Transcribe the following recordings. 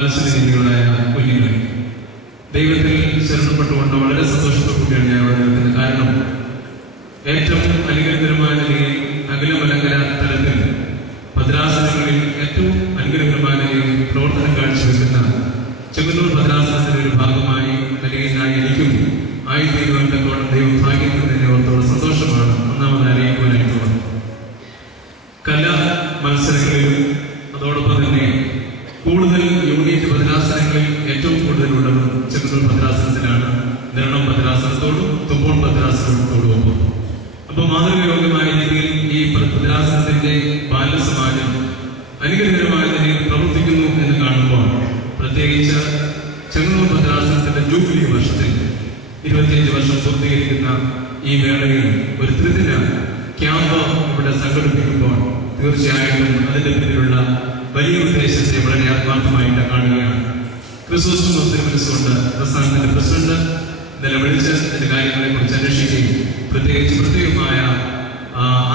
കുഞ്ഞുങ്ങളായ കുഞ്ഞുങ്ങളെ ദൈവത്തിൽ ശരണപ്പെട്ടുകൊണ്ട് വളരെ സന്തോഷത്തോടുകൂടിയാണ് ഞാൻ ഇവിടെ നിൽക്കുന്നത്. കാരണം ഏറ്റവും അനുഗ്രഹകരമായ നിലയിൽ അഖിലമലങ്കര തലത്തിൽ ഭദ്രാസനങ്ങളിൽ ഏറ്റവും അനുഗ്രഹകരമായ നിലയിൽ പ്രവർത്തനം കാഴ്ചവെക്കുന്ന ചെങ്ങന്നൂർ ഭദ്രാസനത്തിന്റെ ഒരു ഭാഗമായി നിലയിലായി എനിക്കും ആയിത്തീരുവാൻ ദൈവം ഭാഗ്യം തന്നെ ഓർത്തോളം സന്തോഷമാണ് ഒന്നാമത് അറിയിക്കുവാനായിട്ടുള്ളത്. കലാ മത്സരങ്ങളിലും അതോടൊപ്പം തന്നെ കൂടുതൽ യൂണിറ്റ് ഭദ്രാസനങ്ങളിൽ ഏറ്റവും കൂടുതലുള്ളത് ചെങ്ങന്നൂർ ഭദ്രാസനത്തിലാണ്. നിരണം ഭദ്രാസനത്തോടും തുമ്പോൺ ഭദ്രാസനത്തോടും ഒപ്പം. അപ്പൊ മാതൃകയോഗ്യമായ രീതിയിൽ ഈ ഭദ്രാസനത്തിന്റെ ബാലസമാജം അനുഗ്രഹകരമായ നിലയിൽ പ്രവർത്തിക്കുന്നു എന്ന് കാണുമ്പോൾ, പ്രത്യേകിച്ച് ചെങ്ങന്നൂർ ഭദ്രാസനത്തിന്റെ ജൂബിലി വർഷത്തിൽ 25 വർഷം പൂർത്തീകരിക്കുന്ന ഈ വേളയിൽ ഒരു ത്രിദിന ക്യാമ്പ് ഇവിടെ സംഘടിപ്പിക്കുമ്പോൾ തീർച്ചയായിട്ടും അതിന്റെ പിന്നിലുള്ള വലിയ ഉദ്ദേശത്തെ വളരെ ആത്മാർത്ഥമായിട്ട് കാണുകയാണ്. ക്രിസ്തുസ് മനസ്സുകൊണ്ട് പ്രസ്ഥാനത്തിന്റെ പ്രസിഡന്റ് ഇന്നലെ വിളിച്ച് ഇതിന്റെ കാര്യങ്ങളെ കുറിച്ച് അന്വേഷിക്കുകയും പ്രത്യേകമായ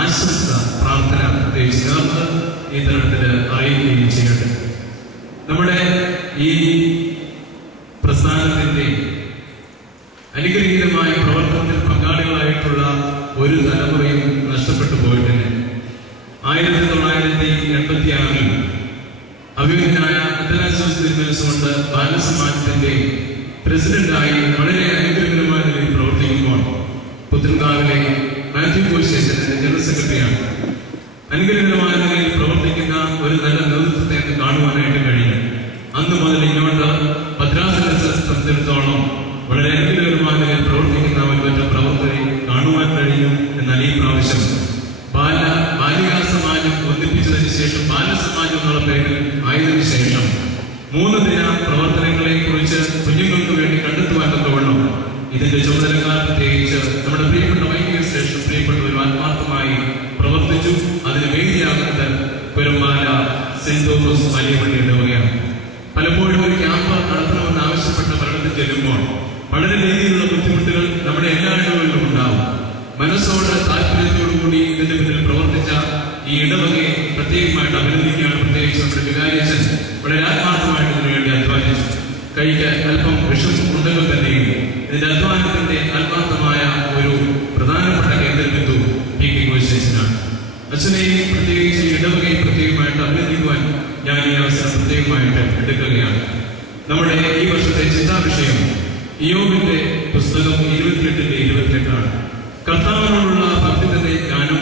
ആശംസ പ്രാർത്ഥന പ്രത്യേകിച്ച് ചേർന്ന് ഈ തരത്തിൽ അറിയിക്കുകയും ചെയ്യട്ടെ. നമ്മുടെ ഈ പ്രസ്ഥാനത്തിന്റെ അനുഗ്രഹീതമായ പ്രവർത്തനത്തിൽ പങ്കാളികളായിട്ടുള്ള ഒരു തലമുറയും നഷ്ടപ്പെട്ടു പോയിട്ടില്ല. 1986 അഭിമന്യനായ കൊണ്ട് ബാലസമാജത്തിന്റെ പ്രസിഡന്റായി വളരെ അനുഗ്രഹകരമായ നിലയിൽ പ്രവർത്തിക്കുമ്പോൾ പുത്തൻകാവിലെ മാത്യു കോശേഷന്റെ ജനറൽ സെക്രട്ടറിയാണ്. അനുഗ്രഹകരമായ നിലയിൽ പ്രവർത്തിക്കുന്ന ഒരു നല്ല നേതൃത്വത്തെ കാണുവാനായിട്ട് കഴിയും. അന്ന് മുതൽ ഇങ്ങോട്ട് ഭദ്രാസനത്തെ സംബന്ധിച്ചിടത്തോളം വളരെ അനുഗ്രഹകരമായ നിലയിൽ പ്രവർത്തിക്കുന്ന ഒരു പ്രവർത്തകരെ കാണുവാൻ കഴിയും. എന്നാൽ ഈ പ്രാവശ്യം ബാലികാ സമാജം ഒന്നിപ്പിച്ചതിന് ശേഷം ബാലസമാജം എന്നുള്ള പേരിൽ ആയതിനു ശേഷം 3 ദിന പ്രവർത്തനങ്ങളെ കുറിച്ച് കുഞ്ഞുങ്ങൾക്ക് വേണ്ടി കണ്ടെത്തുവാൻ തക്കവണ്ണം ഇതിന്റെ ചുമതലക്കാർ പ്രത്യേകിച്ച് നമ്മുടെ പ്രിയപ്പെട്ട വൈദിക ശ്രേഷ്ഠ പ്രിയപ്പെട്ടവരും ആത്മാർത്ഥമായി പ്രവർത്തിച്ചു. അതിന് വേദിയാകുന്നത് പെരുമാല സെന്റ് തോമസ് വലിയ പള്ളിയുടെ വകയാണ്. പലപ്പോഴും ഒരു ക്യാമ്പ് നടത്തണമെന്ന് ആവശ്യപ്പെട്ട ഭരണത്തിൽ ചെല്ലുമ്പോൾ വളരെ രീതിയിലുള്ള ബുദ്ധിമുട്ടുകൾ നമ്മുടെ എല്ലാ ഇടങ്ങളിലും ഉണ്ടാവും. മനസ്സോട് താല്പര്യത്തോടുകൂടി ഇതിന്റെ പിന്നിൽ പ്രവർത്തിച്ച ഈ ഇടവകയെ പ്രത്യേകമായിട്ട് അഭിനന്ദിക്കുകയാണ്. പ്രത്യേകിച്ച് നമ്മുടെ വികാരിയച്ഛൻ വളരെ ആത്മാർത്ഥമായിട്ട് ഇതിനു വേണ്ടി അധ്വാനിച്ചു. കൈക്ക് അല്പം വിഷം ഉണ്ടെങ്കിൽ തന്നെയും ഇതിന്റെ അധ്വാനത്തിന്റെ ആത്മാർത്ഥമായ ഒരു പ്രധാനപ്പെട്ട കേന്ദ്രബിന്ദു പി കെ കോശേഷനാണ്. അച്ഛനെയും പ്രത്യേകിച്ച് ഇടവകയെ പ്രത്യേകമായിട്ട് അഭിനന്ദിക്കുവാൻ ഞാൻ ഈ അവസരം പ്രത്യേകമായിട്ട് എടുക്കുകയാണ്. നമ്മുടെ ഈ വർഷത്തെ ചിന്താവിഷയം ഇയ്യോബിന്റെ പുസ്തകം 28:28 കർത്താവിനോടുള്ള ഭക്തി തന്നെ ജ്ഞാനം,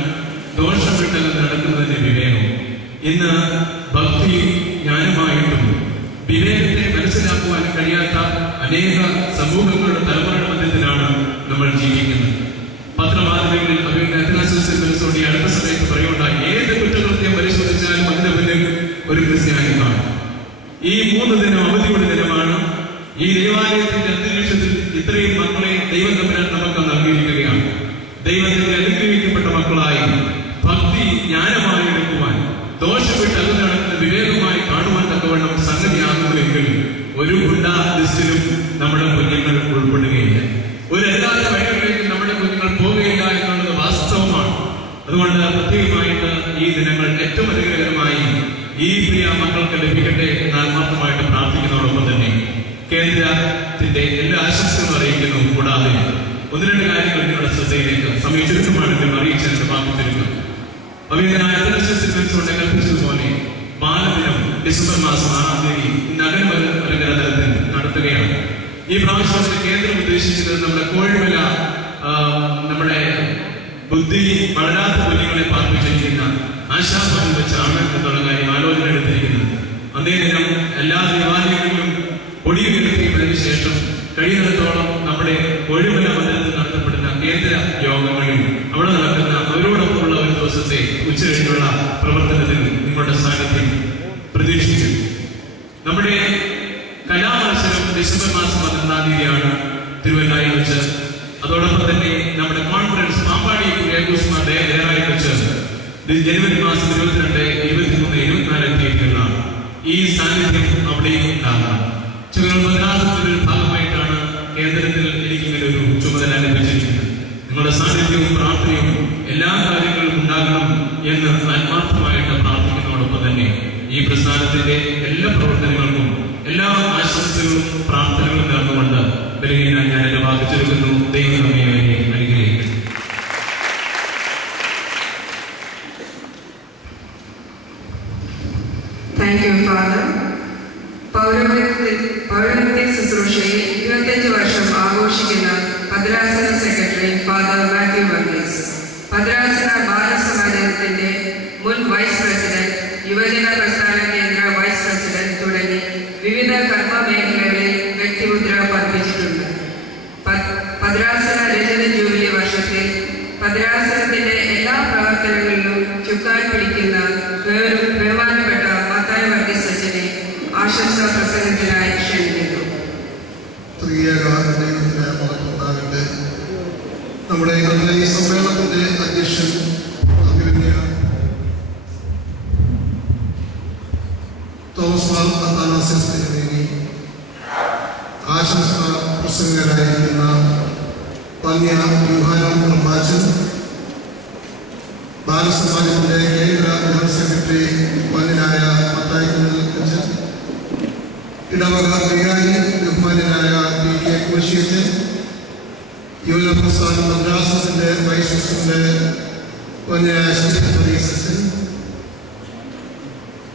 ദോഷം വിട്ടൽ നടക്കുന്നതിന്റെ വിവേകം. ഇന്ന് ഭക്തി ജ്ഞാനമായിട്ടും വിവേകത്തെ മനസ്സിലാക്കുവാൻ കഴിയാത്ത അനേക സമൂഹങ്ങളുടെ തലമുറയുടെ മധ്യത്തിലാണ് നമ്മൾ ജീവിക്കുന്നത്. പത്രമാധ്യമങ്ങളിൽ മനസ്സോടെ അടുത്ത സമയത്ത് പറയുണ്ടായി, ഏത് കുറ്റകൃത്യം പരിശോധിച്ചാലും അതിന്റെ പിന്നിൽ ഒരു ക്രിസ്ത്യാനി കാണും. ഈ 3 ദിനം അവധിയുടെ ദിനമാണ്. ഈ ദൈവാലയത്തിന്റെ അന്തരീക്ഷത്തിൽ ഇത്രയും മക്കളെ ദൈവം തമ്മിൽ നമുക്ക് നൽകിയിരിക്കുകയാണ്. ദൈവത്തിന്റെ അനുഗ്രഹിക്കപ്പെട്ട മക്കളായി ഭക്തി ജ്ഞാനമായി എടുക്കുവാൻ, ദോഷം വിട്ട് അത് നടക്കുന്ന വിവേകമായി കാണുവാൻ തക്കവണ്ണം സംഗതിയാകുന്നുവെങ്കിൽ ഒരു ഗുണ്ടാ ലിസ്റ്റിലും നമ്മുടെ കുഞ്ഞുങ്ങൾ ഉൾപ്പെടുകയില്ല. ഒരു യഥാർത്ഥ വഴികളിലേക്ക് നമ്മുടെ കുഞ്ഞുങ്ങൾ പോവുകയില്ല എന്നുള്ളത് വാസ്തവമാണ്. അതുകൊണ്ട് പ്രത്യേകമായിട്ട് ഈ ദിനങ്ങൾ ഏറ്റവും അനുഗ്രഹകരമായി ഈ പ്രിയ മക്കൾക്ക് ലഭിക്കട്ടെ എന്ന് ആത്മാർത്ഥമായിട്ട് പ്രാർത്ഥിക്കുന്നതോടൊപ്പം തന്നെ കേന്ദ്രത്തിന്റെ എല്ലാ ആശംസകളും അറിയിക്കുന്നു. കൂടാതെ 1-2 കാര്യങ്ങൾ നിങ്ങളുടെ ശ്രദ്ധയിലേക്ക് സമയം ചുരുക്കമാണെങ്കിലും അറിയിച്ചതിന്റെ ഭാഗത്തിരിക്കും. അഭിനന്ദനായ കൽപ്പിച്ചതുപോലെ ബാലദിനം ഡിസംബർ മാസം 6-ാം തീയതി നഗരമലങ്കര തലത്തിൽ നടത്തുകയാണ്. ഈ പ്രാവശ്യത്തെ കേന്ദ്രം ഉദ്ദേശിക്കുന്നത് നമ്മുടെ കോഴിമല നമ്മുടെ ബുദ്ധി വളരാത്ത കുഞ്ഞുങ്ങളെ പാർപ്പിച്ചിരിക്കുന്ന ആശാഭവനിൽ വെച്ചാണ് എന്നുള്ള കാര്യം ആലോചന എടുത്തിരിക്കുന്നത്. അതേ ദിനം എല്ലാ ദേവാലയങ്ങളിലും കൊടിയുയർത്തിയതിനു ശേഷം കഴിയുന്നിടത്തോളം നമ്മുടെ കോഴിമല മന്ദിരത്തിൽ നടത്തപ്പെടുന്ന കേന്ദ്ര യോഗങ്ങളിൽ അവിടെ നടക്കുന്ന അവരോടൊപ്പമുള്ള ഒരു ദിവസത്തെ ഉച്ചകഴിഞ്ഞുള്ള പ്രവർത്തനത്തിൽ നിങ്ങളുടെ സാന്നിധ്യം പ്രതീക്ഷിച്ചു. നമ്മുടെ കലാമത്സരം ഡിസംബർ മാസം 12-ാം തീയതിയാണ് തിരുവല്ലായിൽ വെച്ച്. അതോടൊപ്പം തന്നെ നമ്മുടെ കോൺഫറൻസ് പാമ്പാടി ദേറായി വെച്ച് ജനുവരി മാസം 22, 23, 24 തീയതികളാണ്. ഈ സാന്നിധ്യം അവിടെയും ഉണ്ടാകണം. ഭദ്രാസനത്തിന്റെ ഒരു ഭാഗമായിട്ടാണ് കേന്ദ്രത്തിൽ എനിക്കിങ്ങനെ ഒരു ചുമതല ലഭിച്ചിരിക്കുന്നത്. നിങ്ങളുടെ സാന്നിധ്യവും പ്രാർത്ഥനയും എല്ലാ കാര്യങ്ങളും ഉണ്ടാകണം എന്ന് ആത്മാർത്ഥമായിട്ട് പ്രാർത്ഥിക്കുന്നതോടൊപ്പം തന്നെ ഈ പ്രസ്ഥാനത്തിന്റെ എല്ലാ പ്രവർത്തനങ്ങൾക്കും എല്ലാ പ്രാർത്ഥനകളും നേർന്നുകൊണ്ട് ബലഹീന ഞാൻ എന്റെ വാക്ക് ചുരുക്കുന്നു. ദൈവം നമ്മെ അനുഗ്രഹിക്കട്ടെ. Thank you, Father. പൗരത്യ ശുശ്രൂഷയിൽ 25 വർഷം ആഘോഷിക്കുന്ന ഭദ്രാസന സെക്രട്ടറി ഫാദർ മാത്യു വർഗീസ്, ഭദ്രാസന ബാലസമാജത്തിന്റെ മുൻ വൈസ് പ്രസിഡന്റ്, യുവജന പ്രസ്ഥാന കേന്ദ്ര വൈസ് പ്രസിഡന്റ് തുടങ്ങി വിവിധ കർമ്മ മേഖലകളിൽ വ്യക്തിമുദ്ര പതിപ്പിച്ചിട്ടുണ്ട്. ഭദ്രാസന രജത ജൂബിലി വർഷത്തിൽ ഭദ്രാസനത്തിന്റെ എല്ലാ പ്രവർത്തനങ്ങളിലും ചുക്കാൻ പിടിക്കുന്ന ബഹുമാനപ്പെട്ട മത്തായി വർഗീസ് അച്ഛനെ ആശംസാ പ്രസംഗത്തിനായി ക്ഷണിക്കുന്നു. നമ്മുടെ ഇന്നത്തെ ഈ സമ്മേളനത്തിന്റെ അധ്യക്ഷൻ തോമസ് മാർ അത്താനാസ്യസ് നീങ്ങി ആശംസാ പ്രസംഗകരായിരിക്കുന്ന പന്യ യൂഹാനം പ്രഭാചൻ, ബാലസമാജത്തിന്റെ കേന്ദ്ര ജനറൽ സെക്രട്ടറി പന്യനായ മത്തായി അച്ഛൻ, ഇടവക വികാരി ബഹുമാന്യനായ PK കുരിശിയച്ചൻ, യുവജന പ്രസ്ഥാന മദ്രാസത്തിന്റെ വൈസ് പ്രസിഡന്റ് പന്യനായ അച്ഛൻ,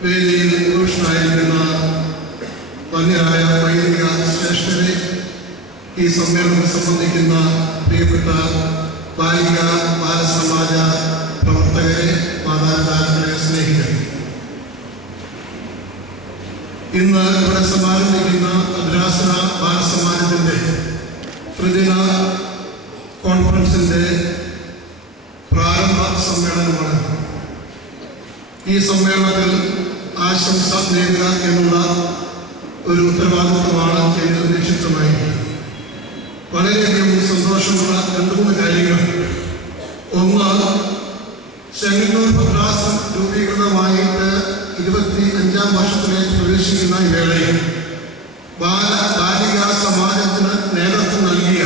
വേദിയിൽ പുരുഷനായിരിക്കുന്ന പന്യനായ വൈദിക ശ്രേഷ്ഠരെ, ഈ സമ്മേളനം സംബന്ധിക്കുന്ന പ്രിയപ്പെട്ട ബാലിക ബാലസമാജ പ്രവർത്തകരെ, മാതാപിതാക്കളെ, സ്നേഹിതരെ, ഇന്ന് ഇവിടെ സമാരംഭിക്കുന്ന ഭദ്രാസന ബാലസമാജത്തിന്റെ ത്രിദിന കോൺഫറൻസിന്റെ പ്രാരംഭ സമ്മേളനമാണ്. ഈ സമ്മേളനത്തിൽ ആശംസ നേടുക എന്നുള്ള ഒരു ഉത്തരവാദിത്വമാണ് ഇതിൽ നിക്ഷിപ്തമായി. വളരെയധികം സന്തോഷമുള്ള 2-3 കാര്യങ്ങൾ. ഒന്ന്, ചെങ്ങന്നൂർ ഭദ്രാസനം രൂപീകൃതമായിട്ട് 25ാം വർഷത്തിലേക്ക് പ്രവേശിക്കുന്ന ഈ വേളയിൽ ബാലികാ സമാജത്തിന് നേതൃത്വം നൽകിയ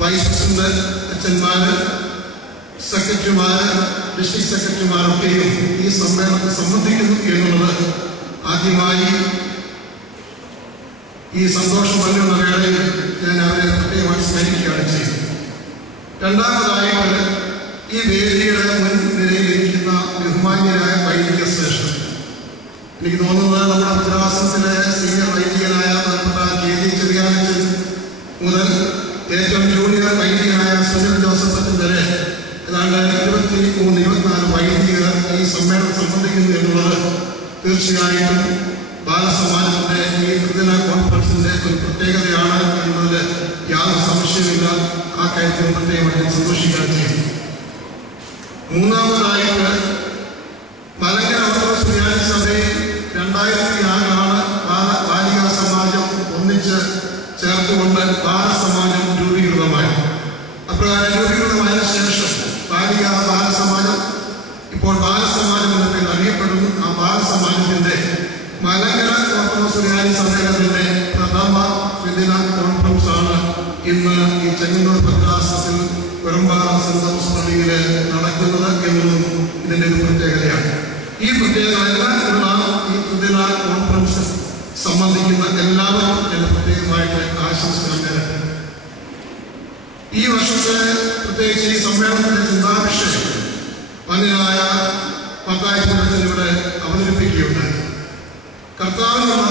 വൈസ് പ്രസിഡന്റ് അച്ഛന്മാര്, സെക്രട്ടറിമാര്, ഡിസ്ട്രിക്ട് സെക്രട്ടറിമാരൊക്കെയും ഈ സമ്മേളനത്തിൽ സംബന്ധിക്കുന്നു എന്നുള്ളത് ആദ്യമായി ഈ സന്തോഷം നൽകുന്ന വേളയിൽ ഞാൻ അവരെ പ്രത്യേകമായി സ്മരിക്കുകയാണ് ചെയ്തത്. രണ്ടാമതായിട്ട് ഈ വേദിയുടെ മുൻ നിരയിലിരിക്കുന്ന ബഹുമാന്യരായ വൈദിക ശ്രേഷ്ഠർ, എനിക്ക് തോന്നുന്നത് നമ്മുടെ ഭദ്രാസനത്തിലെ സീനിയർ വൈദികനായ KD ചെറിയാനച്ചൻ മുതൽ ഏറ്റവും ജൂനിയർ വൈദികനായ സുനിൽ ജോസഫ് അച്ഛൻ വരെ ഏതാണ്ട് 23-24 വൈദികർ ഈ സമ്മേളനം സംബന്ധിക്കുന്നു എന്നുള്ളത് തീർച്ചയായിട്ടും ബാലസമാജത്തിന്റെ ഈ ത്രിദിന കോൺഫറൻസിന്റെ ഒരു പ്രത്യേകതയാണ് എന്നതിൽ യാതൊരു സംശയമില്ല. ആ കാര്യത്തിൽ പ്രത്യേകമായി സന്തോഷിക്കാൻ ചെയ്യും. മൂന്നാമതായിട്ട് മലങ്കര ഓർത്തഡോക്സ് സുറിയാനി സഭയിൽ 2006 ബാലികാ സമാജം ഒന്നിച്ച് ചേർത്തുകൊണ്ട് ബാലസമാജം രൂപീകൃതമായി. അപ്രകാരം രൂപീകൃതമായതിനു ശേഷം ബാലസമാജം ഇപ്പോൾ ബാലസമാജം എന്ന പേരിൽ അറിയപ്പെടുന്നു. ആ ബാലസമാജത്തിന്റെ മലങ്കര ഓർത്തഡോക്സ് സുറിയാനി സമ്മേളനത്തിന്റെ പ്രഥമ ത്രിദിന കോൺഫറൻസ് ആണ് ഇന്ന് ഈ ചെങ്ങന്നൂർ ഭദ്രാസനത്തിൽ വെറുമ്പാറ സെന്റ് തോമസ് പള്ളിയില് നടക്കുന്നത് എന്നതും ഇതിന്റെ ഒരു പ്രത്യേകതയാണ്. ഈ പ്രത്യേകതയെല്ലാം ഈ ത്രിദിന കോൺഫറൻസ് സംബന്ധിക്കുന്ന എല്ലാവരും എന്നെ പ്രത്യേകമായിട്ട് ആശംസകൾ നേരട്ടെ. ഈ വർഷത്തെ പ്രത്യേകിച്ച് ഈ സമ്മേളനത്തിന്റെ ചിന്താവിഷയം പന്യനായ മത്തായി ഇവിടെ അവതരിപ്പിക്കുകയുണ്ടായി. കർത്താവിനുള്ള